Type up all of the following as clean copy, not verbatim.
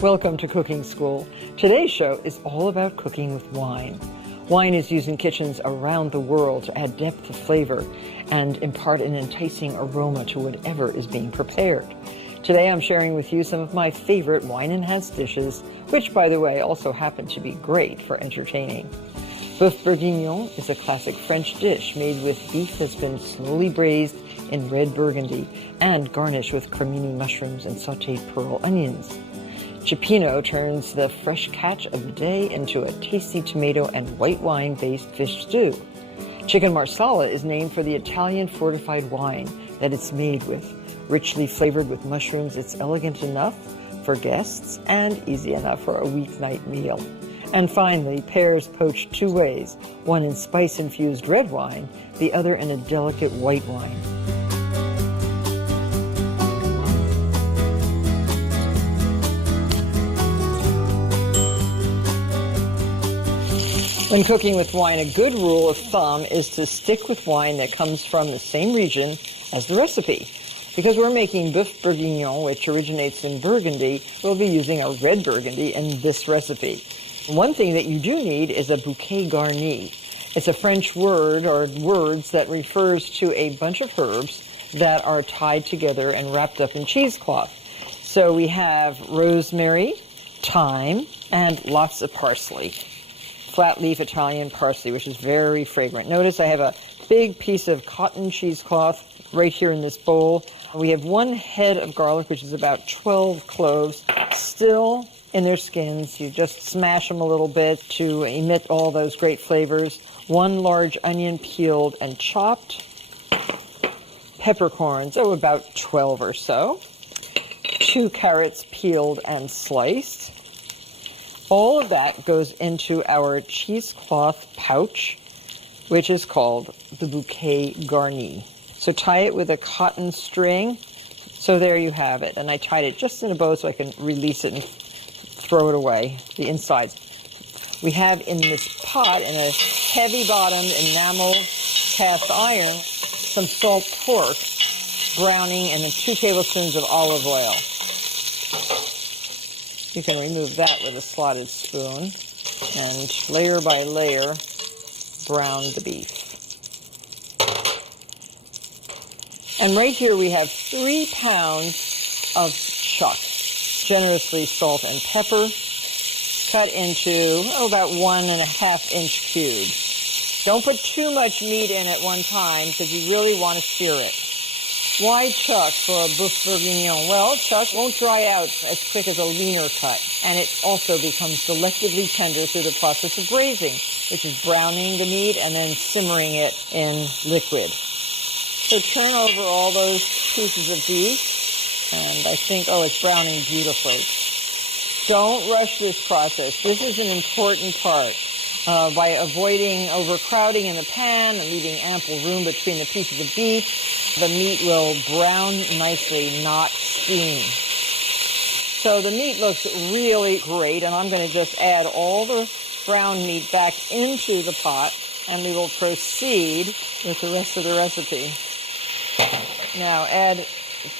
Welcome to Cooking School. Today's show is all about cooking with wine. Wine is used in kitchens around the world to add depth to flavor and impart an enticing aroma to whatever is being prepared. Today I'm sharing with you some of my favorite wine-enhanced dishes, which, by the way, also happen to be great for entertaining. Boeuf bourguignon is a classic French dish made with beef that's been slowly braised in red Burgundy and garnished with cremini mushrooms and sautéed pearl onions. Cioppino turns the fresh catch of the day into a tasty tomato and white wine-based fish stew. Chicken marsala is named for the Italian fortified wine that it's made with. Richly flavored with mushrooms, it's elegant enough for guests and easy enough for a weeknight meal. And finally, pears poached two ways, one in spice-infused red wine, the other in a delicate white wine. When cooking with wine, a good rule of thumb is to stick with wine that comes from the same region as the recipe. Because we're making Boeuf bourguignon, which originates in Burgundy, we'll be using a red Burgundy in this recipe. One thing that you do need is a bouquet garni. It's a French word or words that refers to a bunch of herbs that are tied together and wrapped up in cheesecloth. So we have rosemary, thyme, and lots of parsley. Flat leaf Italian parsley, which is very fragrant. Notice I have a big piece of cotton cheesecloth right here in this bowl. We have one head of garlic, which is about 12 cloves, still in their skins. You just smash them a little bit to emit all those great flavors. One large onion peeled and chopped. Peppercorns, about 12 or so. 2 carrots peeled and sliced. All of that goes into our cheesecloth pouch, which is called the bouquet garni. So tie it with a cotton string. So there you have it. And I tied it just in a bow so I can release it and throw it away, the insides. We have in this pot, in a heavy-bottomed enamel cast iron, some salt pork, browning, and then 2 tablespoons of olive oil. You can remove that with a slotted spoon and layer by layer brown the beef. And right here we have 3 pounds of chuck, generously salt and pepper, cut into about 1.5-inch cubes. Don't put too much meat in at one time because you really want to sear it. Why chuck for a Boeuf bourguignon? Well, chuck won't dry out as quick as a leaner cut, and it also becomes selectively tender through the process of braising, which is browning the meat and then simmering it in liquid. So turn over all those pieces of beef, and I think, it's browning beautifully. Don't rush this process. This is an important part. By avoiding overcrowding in the pan and leaving ample room between the pieces of beef, the meat will brown nicely, not steam. So the meat looks really great, and I'm going to just add all the brown meat back into the pot, and we will proceed with the rest of the recipe. Now add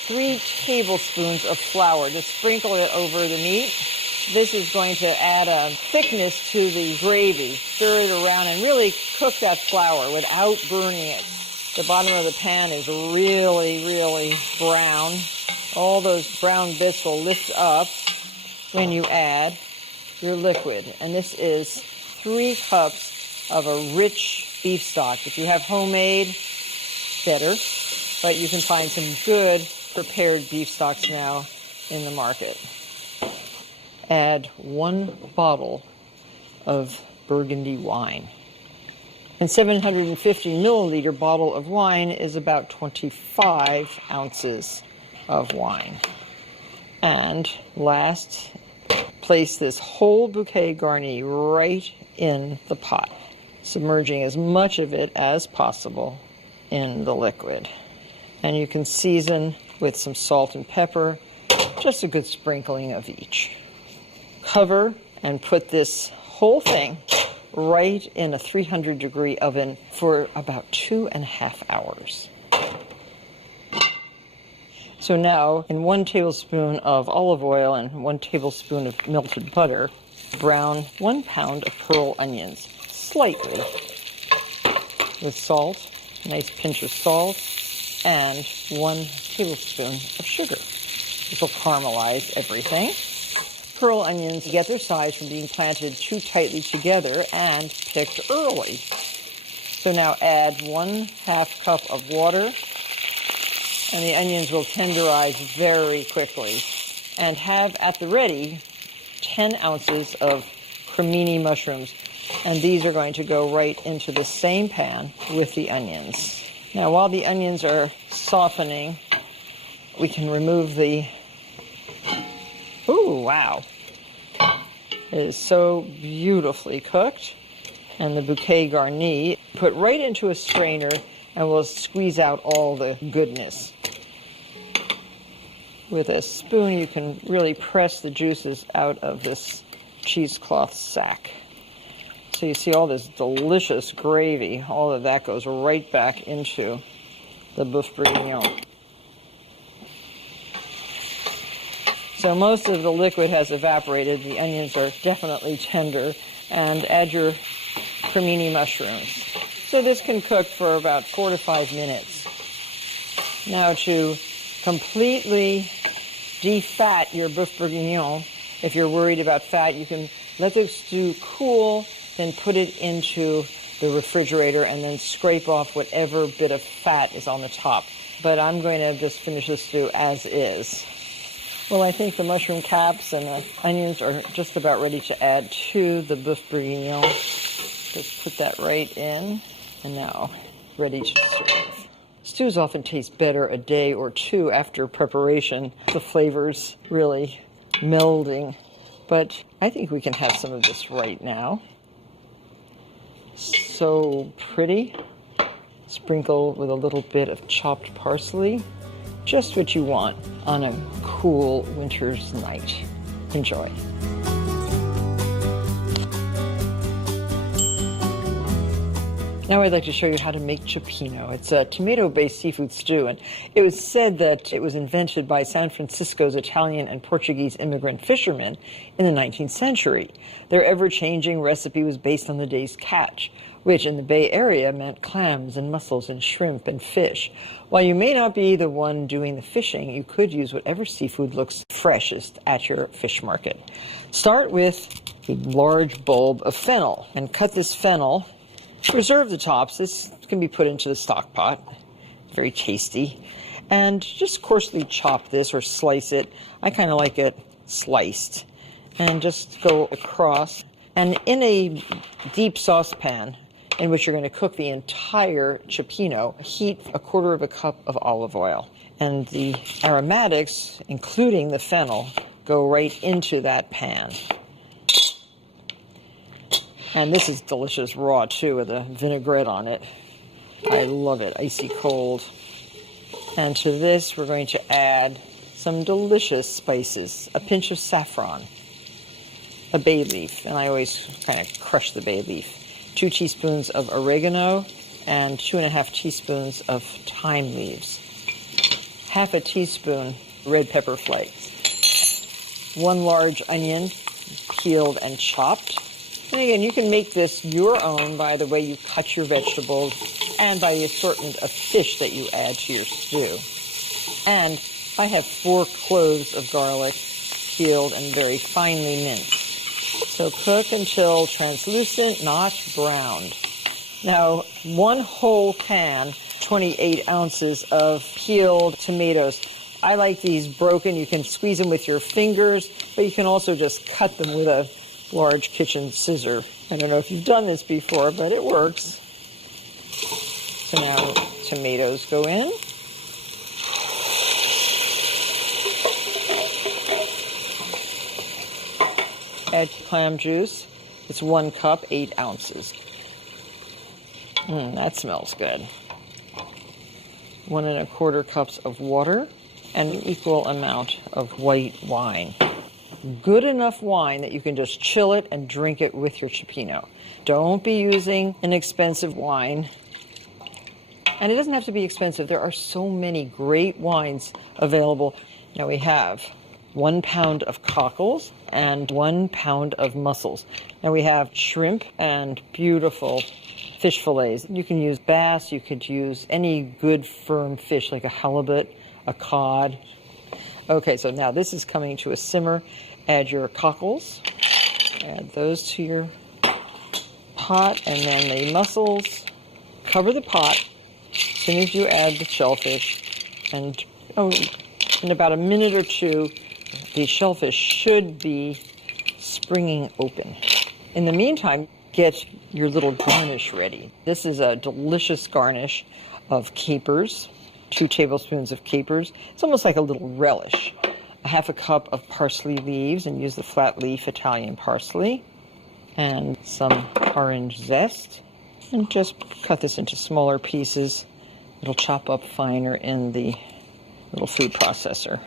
3 tablespoons of flour. Just sprinkle it over the meat. This is going to add a thickness to the gravy. Stir it around and really cook that flour without burning it. The bottom of the pan is really, really brown. All those brown bits will lift up when you add your liquid. And this is 3 cups of a rich beef stock. If you have homemade, better. But you can find some good prepared beef stocks now in the market. Add 1 bottle of Burgundy wine. A 750 milliliter bottle of wine is about 25 ounces of wine. And last, place this whole bouquet garni right in the pot, submerging as much of it as possible in the liquid. And you can season with some salt and pepper, just a good sprinkling of each. Cover and put this whole thing right in a 300-degree oven for about 2.5 hours. So now, in 1 tablespoon of olive oil and 1 tablespoon of melted butter, brown 1 pound of pearl onions, slightly, with salt, a nice pinch of salt, and 1 tablespoon of sugar. This will caramelize everything. Pearl onions get their size from being planted too tightly together and picked early. So now add 1/2 cup of water, and the onions will tenderize very quickly. And have at the ready 10 ounces of cremini mushrooms, and these are going to go right into the same pan with the onions. Now, while the onions are softening, we can remove the... Ooh, wow. It is so beautifully cooked. And the bouquet garni, put right into a strainer, and we'll squeeze out all the goodness. With a spoon, you can really press the juices out of this cheesecloth sack. So you see all this delicious gravy, all of that goes right back into the boeuf bourguignon. So most of the liquid has evaporated. The onions are definitely tender. And add your cremini mushrooms. So this can cook for about 4 to 5 minutes. Now to completely defat your boeuf bourguignon, if you're worried about fat, you can let the stew cool, then put it into the refrigerator and then scrape off whatever bit of fat is on the top. But I'm going to just finish the stew as is. Well, I think the mushroom caps and the onions are just about ready to add to the boeuf bourguignon. Just put that right in, and now ready to serve. Stews often taste better a day or 2 after preparation, the flavors really melding. But I think we can have some of this right now. So pretty. Sprinkle with a little bit of chopped parsley. Just what you want on a cool winter's night. Enjoy. Now I'd like to show you how to make cioppino. It's a tomato-based seafood stew, and it was said that it was invented by San Francisco's Italian and Portuguese immigrant fishermen in the 19th century. Their ever-changing recipe was based on the day's catch, which in the Bay Area meant clams and mussels and shrimp and fish. While you may not be the one doing the fishing, you could use whatever seafood looks freshest at your fish market. Start with a large bulb of fennel and cut this fennel. Reserve the tops. This can be put into the stock pot. Very tasty. And just coarsely chop this or slice it. I kind of like it sliced. And just go across. And in a deep saucepan in which you're going to cook the entire cioppino, heat 1/4 cup of olive oil. And the aromatics, including the fennel, go right into that pan. And this is delicious raw, too, with a vinaigrette on it. I love it, icy cold. And to this, we're going to add some delicious spices, a pinch of saffron, a bay leaf, and I always kind of crush the bay leaf, 2 teaspoons of oregano, and 2½ teaspoons of thyme leaves, 1/2 teaspoon red pepper flakes, 1 large onion, peeled and chopped. And again, you can make this your own by the way you cut your vegetables and by the assortment of fish that you add to your stew. And I have 4 cloves of garlic, peeled and very finely minced. So cook until translucent, not browned. Now, 1 whole can, 28 ounces of peeled tomatoes. I like these broken. You can squeeze them with your fingers, but you can also just cut them with a large kitchen scissor. I don't know if you've done this before, but it works. So now tomatoes go in. Add clam juice. It's 1 cup, 8 ounces. That smells good. 1 1/4 cups of water and an equal amount of white wine. Good enough wine that you can just chill it and drink it with your cioppino. Don't be using an expensive wine. And it doesn't have to be expensive. There are so many great wines available. Now we have 1 pound of cockles and 1 pound of mussels. Now we have shrimp and beautiful fish fillets. You can use bass, you could use any good firm fish like a halibut, a cod. Okay, so now this is coming to a simmer. Add your cockles, add those to your pot, and then the mussels. Cover the pot as soon as you add the shellfish, and in about a minute or two, the shellfish should be springing open. In the meantime, get your little garnish ready. This is a delicious garnish of capers, 2 tablespoons of capers. It's almost like a little relish. A half a cup of parsley leaves, and use the flat leaf Italian parsley, and some orange zest. And just cut this into smaller pieces. It'll chop up finer in the little food processor.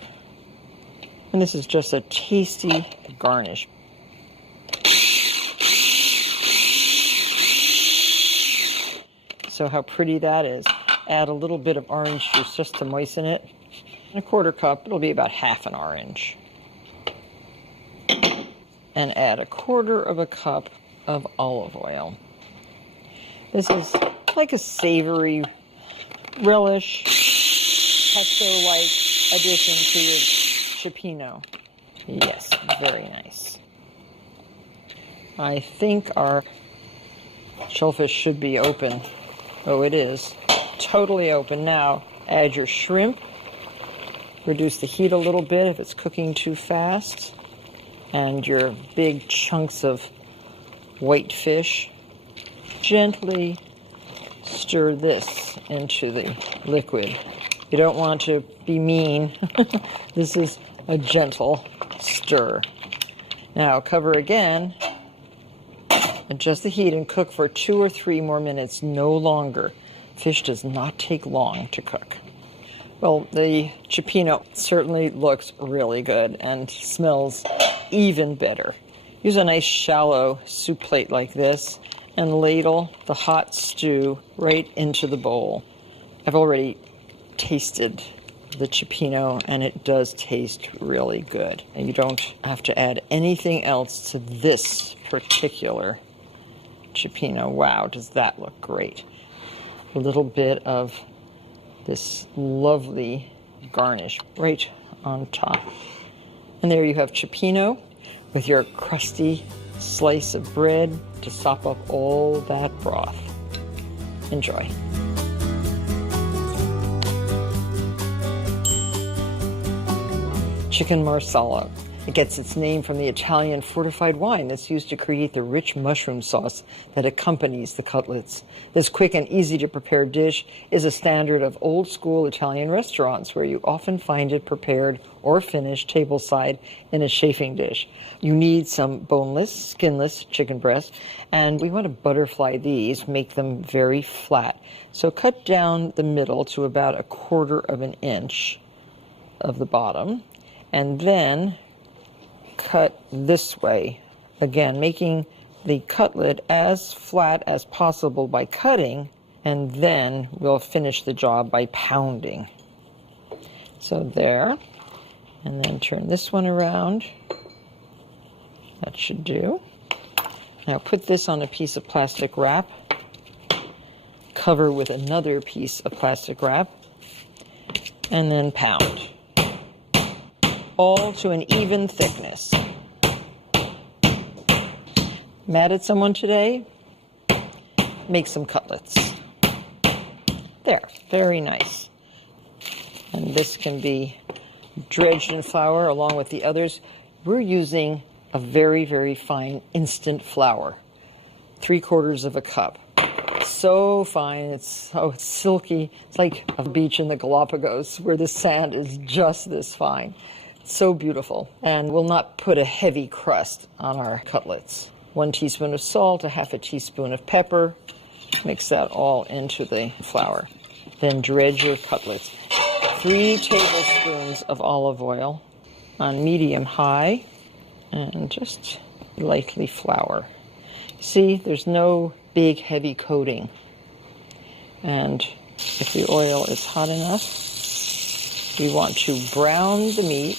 And this is just a tasty garnish. So how pretty that is. Add a little bit of orange juice just to moisten it. And a 1/4 cup, it'll be about half an orange. And add a 1/4 cup of olive oil. This is like a savory relish, pesto-like addition to your cioppino. Yes, very nice. I think our shellfish should be open. Oh, it is. Totally open. Now, add your shrimp. Reduce the heat a little bit if it's cooking too fast. And your big chunks of white fish. Gently stir this into the liquid. You don't want to be mean. This is a gentle stir. Now cover again, adjust the heat, and cook for 2 or 3 more minutes, no longer. Fish does not take long to cook. Well, the cioppino certainly looks really good and smells even better. Use a nice shallow soup plate like this and ladle the hot stew right into the bowl. I've already tasted the cioppino, and it does taste really good. And you don't have to add anything else to this particular cioppino. Wow, does that look great. A little bit of this lovely garnish right on top. And there you have cioppino with your crusty slice of bread to sop up all that broth. Enjoy. Chicken marsala. It gets its name from the Italian fortified wine that's used to create the rich mushroom sauce that accompanies the cutlets. This quick and easy to prepare dish is a standard of old school Italian restaurants, where you often find it prepared or finished tableside in a chafing dish. You need some boneless, skinless chicken breast, and we want to butterfly these, make them very flat. So cut down the middle to about 1/4 inch of the bottom, and then cut this way, again making the cutlet as flat as possible by cutting, and then we'll finish the job by pounding. So there, and then turn this one around. That should do. Now put this on a piece of plastic wrap, cover with another piece of plastic wrap, and then pound. All to an even thickness. Mad at someone today? Make some cutlets. There, very nice. And this can be dredged in flour along with the others. We're using a very, very fine instant flour, 3/4 cup. So fine, it's so silky. It's like a beach in the Galapagos where the sand is just this fine. So beautiful, and we'll not put a heavy crust on our cutlets. 1 teaspoon of salt, 1/2 teaspoon of pepper. Mix that all into the flour. Then dredge your cutlets. 3 tablespoons of olive oil on medium-high, and just lightly flour. See, there's no big heavy coating. And If the oil is hot enough, we want to brown the meat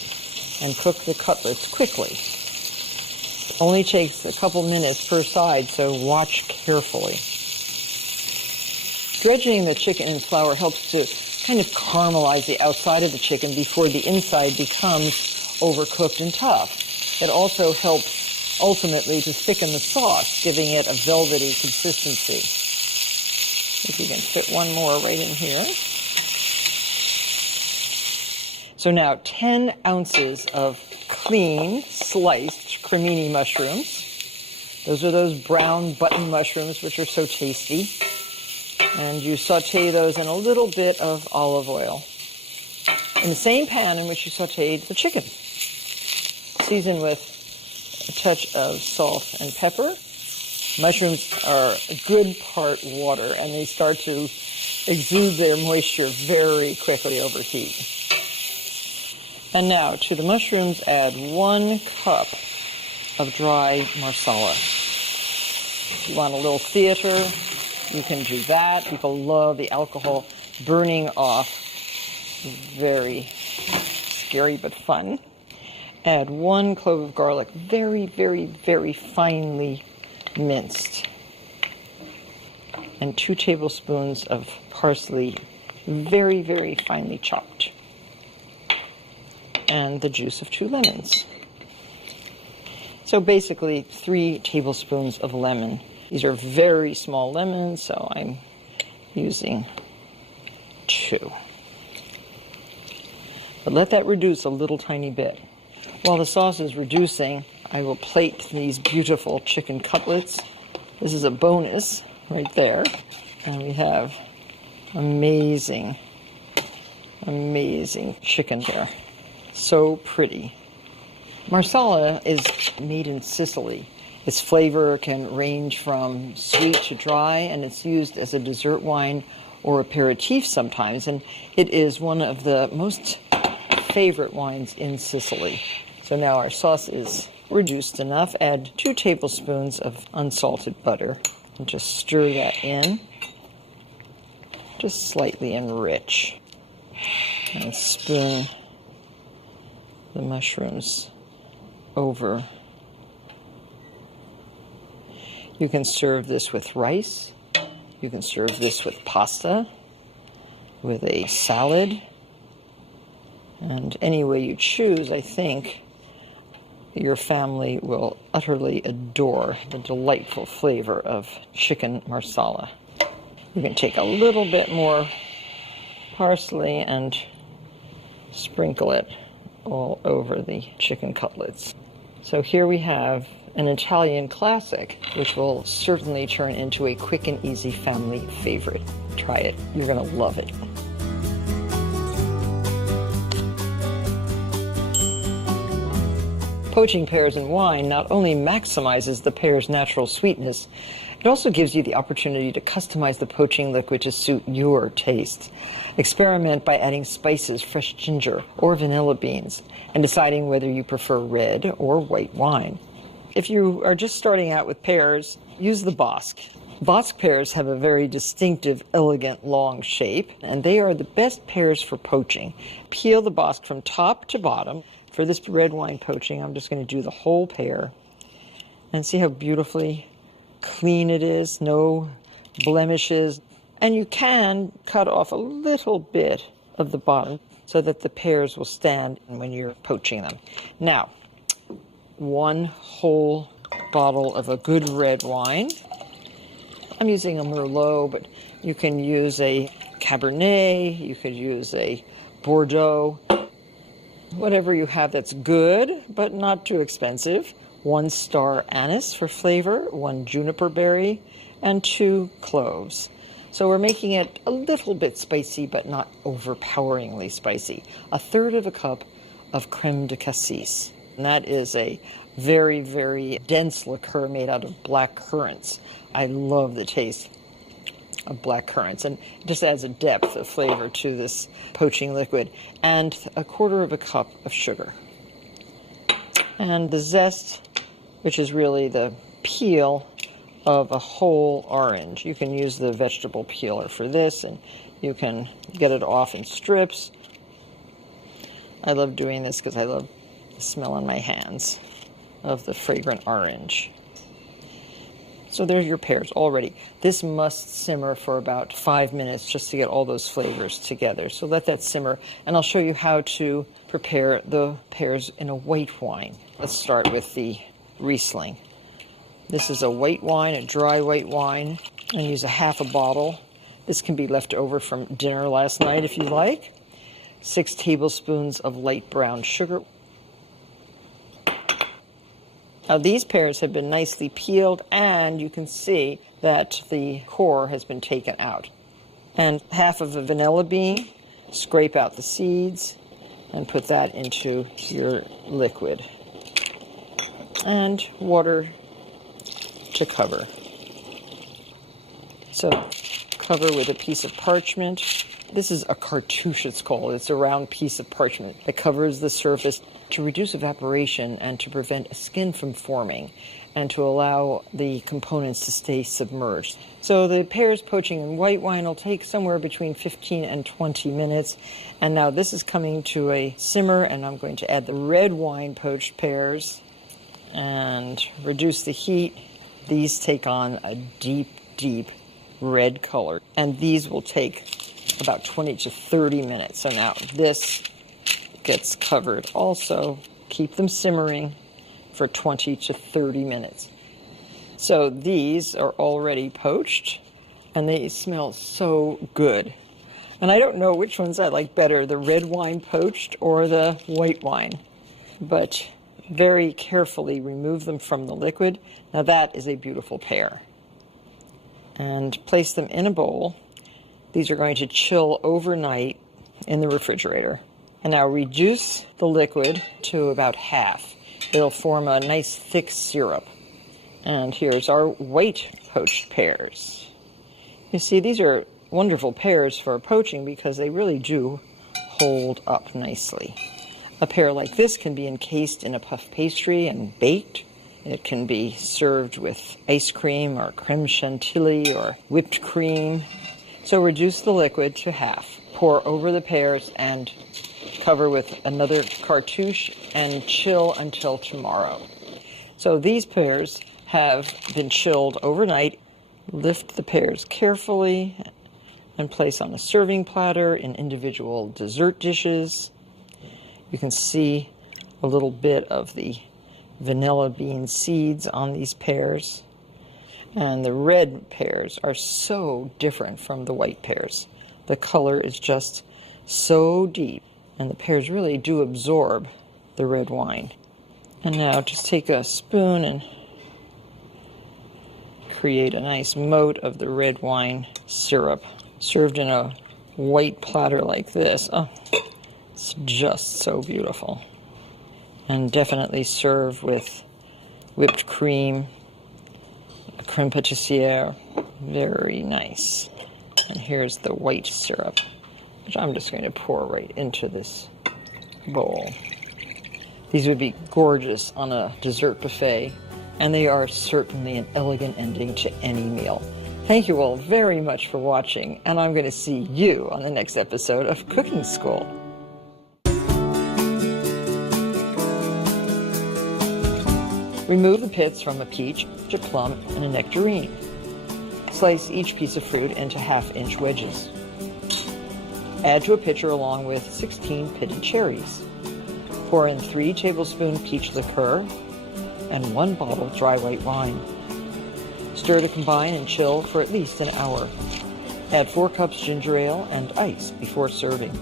and cook the cutlets quickly. Only takes a couple minutes per side, so watch carefully. Dredging the chicken in flour helps to kind of caramelize the outside of the chicken before the inside becomes overcooked and tough. It also helps ultimately to thicken the sauce, giving it a velvety consistency. If you can fit one more right in here. So now 10 ounces of clean, sliced cremini mushrooms. Those are those brown button mushrooms which are so tasty. And you saute those in a little bit of olive oil in the same pan in which you sauteed the chicken. Season with a touch of salt and pepper. Mushrooms are a good part water, and they start to exude their moisture very quickly over heat. And now to the mushrooms add 1 cup of dry marsala. If you want a little theater, you can do that. People love the alcohol burning off. Very scary but fun. Add 1 clove of garlic, very, very, very finely minced. And 2 tablespoons of parsley, very, very finely chopped. And the juice of 2 lemons. So basically 3 tablespoons of lemon. These are very small lemons, so I'm using 2. But let that reduce a little tiny bit. While the sauce is reducing, I will plate these beautiful chicken cutlets. This is a bonus right there. And we have amazing, amazing chicken here. So pretty. Marsala is made in Sicily. Its flavor can range from sweet to dry, and it's used as a dessert wine or aperitif sometimes, and it is one of the most favorite wines in Sicily. So now our sauce is reduced enough. Add 2 tablespoons of unsalted butter and just stir that in. Just slightly enrich. And spoon the mushrooms over. You can serve this with rice. You can serve this with pasta, with a salad, and any way you choose. I think your family will utterly adore the delightful flavor of chicken marsala. You can take a little bit more parsley and sprinkle it all over the chicken cutlets. So here we have an Italian classic, which will certainly turn into a quick and easy family favorite. Try it. You're going to love it. Poaching pears in wine not only maximizes the pear's natural sweetness, it also gives you the opportunity to customize the poaching liquid to suit your tastes. Experiment by adding spices, fresh ginger, or vanilla beans, and deciding whether you prefer red or white wine. If you are just starting out with pears, use the Bosc. Bosc pears have a very distinctive, elegant, long shape, and they are the best pears for poaching. Peel the Bosc from top to bottom. For this red wine poaching, I'm just going to do the whole pear. And see how beautifully clean it is, no blemishes. And you can cut off a little bit of the bottom so that the pears will stand when you're poaching them. Now, 1 whole bottle of a good red wine. I'm using a Merlot, but you can use a Cabernet, you could use a Bordeaux, whatever you have that's good, but not too expensive. 1 star anise for flavor, 1 juniper berry, and 2 cloves. So we're making it a little bit spicy, but not overpoweringly spicy. 1/3 cup of creme de cassis. And that is a very, very dense liqueur made out of black currants. I love the taste of black currants, and it just adds a depth of flavor to this poaching liquid. And 1/4 cup of sugar. And the zest, which is really the peel of a whole orange. You can use the vegetable peeler for this, and You can get it off in strips. I love doing this because I love the smell on my hands of the fragrant orange. So there's your pears already. This must simmer for about 5 minutes just to get all those flavors together. So let that simmer, and I'll show you how to prepare the pears in a white wine. Let's start with the Riesling. This is a white wine, a dry white wine, and use a half a bottle. This can be left over from dinner last night if you like. 6 tablespoons of light brown sugar. Now these pears have been nicely peeled, and you can see that the core has been taken out. And half of a vanilla bean, scrape out the seeds, and put that into your liquid. And water to cover. So cover with a piece of parchment. This is a cartouche, it's called. It's a round piece of parchment that covers the surface to reduce evaporation and to prevent skin from forming and to allow the components to stay submerged. So the pears poaching in white wine will take somewhere between 15 and 20 minutes. And now this is coming to a simmer, and I'm going to add the red wine poached pears and reduce the heat. These take on a deep, deep red color, and these will take about 20 to 30 minutes. So now this gets covered also. Keep them simmering for 20 to 30 minutes. So these are already poached, and they smell so good. And I don't know which ones I like better, the red wine poached or the white wine, but very carefully remove them from the liquid. Now that is a beautiful pear. And place them in a bowl. These are going to chill overnight in the refrigerator. And now reduce the liquid to about half. It'll form a nice thick syrup. And here's our white poached pears. You see, these are wonderful pears for poaching because they really do hold up nicely. A pear like this can be encased in a puff pastry and baked. It can be served with ice cream or creme chantilly or whipped cream. So reduce the liquid to half. Pour over the pears and cover with another cartouche and chill until tomorrow. So these pears have been chilled overnight. Lift the pears carefully and place on a serving platter in individual dessert dishes. You can see a little bit of the vanilla bean seeds on these pears. And the red pears are so different from the white pears. The color is just so deep, and the pears really do absorb the red wine. And now just take a spoon and create a nice moat of the red wine syrup. Served in a white platter like this. Oh, it's just so beautiful. And definitely serve with whipped cream, creme pâtissière, very nice. And here's the white syrup, which I'm just going to pour right into this bowl. These would be gorgeous on a dessert buffet, and they are certainly an elegant ending to any meal. Thank you all very much for watching, and I'm going to see you on the next episode of Cooking School. Remove the pits from a peach, a plum, and a nectarine. Slice each piece of fruit into half-inch wedges. Add to a pitcher along with 16 pitted cherries. Pour in 3 tablespoons peach liqueur and 1 bottle dry white wine. Stir to combine and chill for at least an hour. Add 4 cups ginger ale and ice before serving.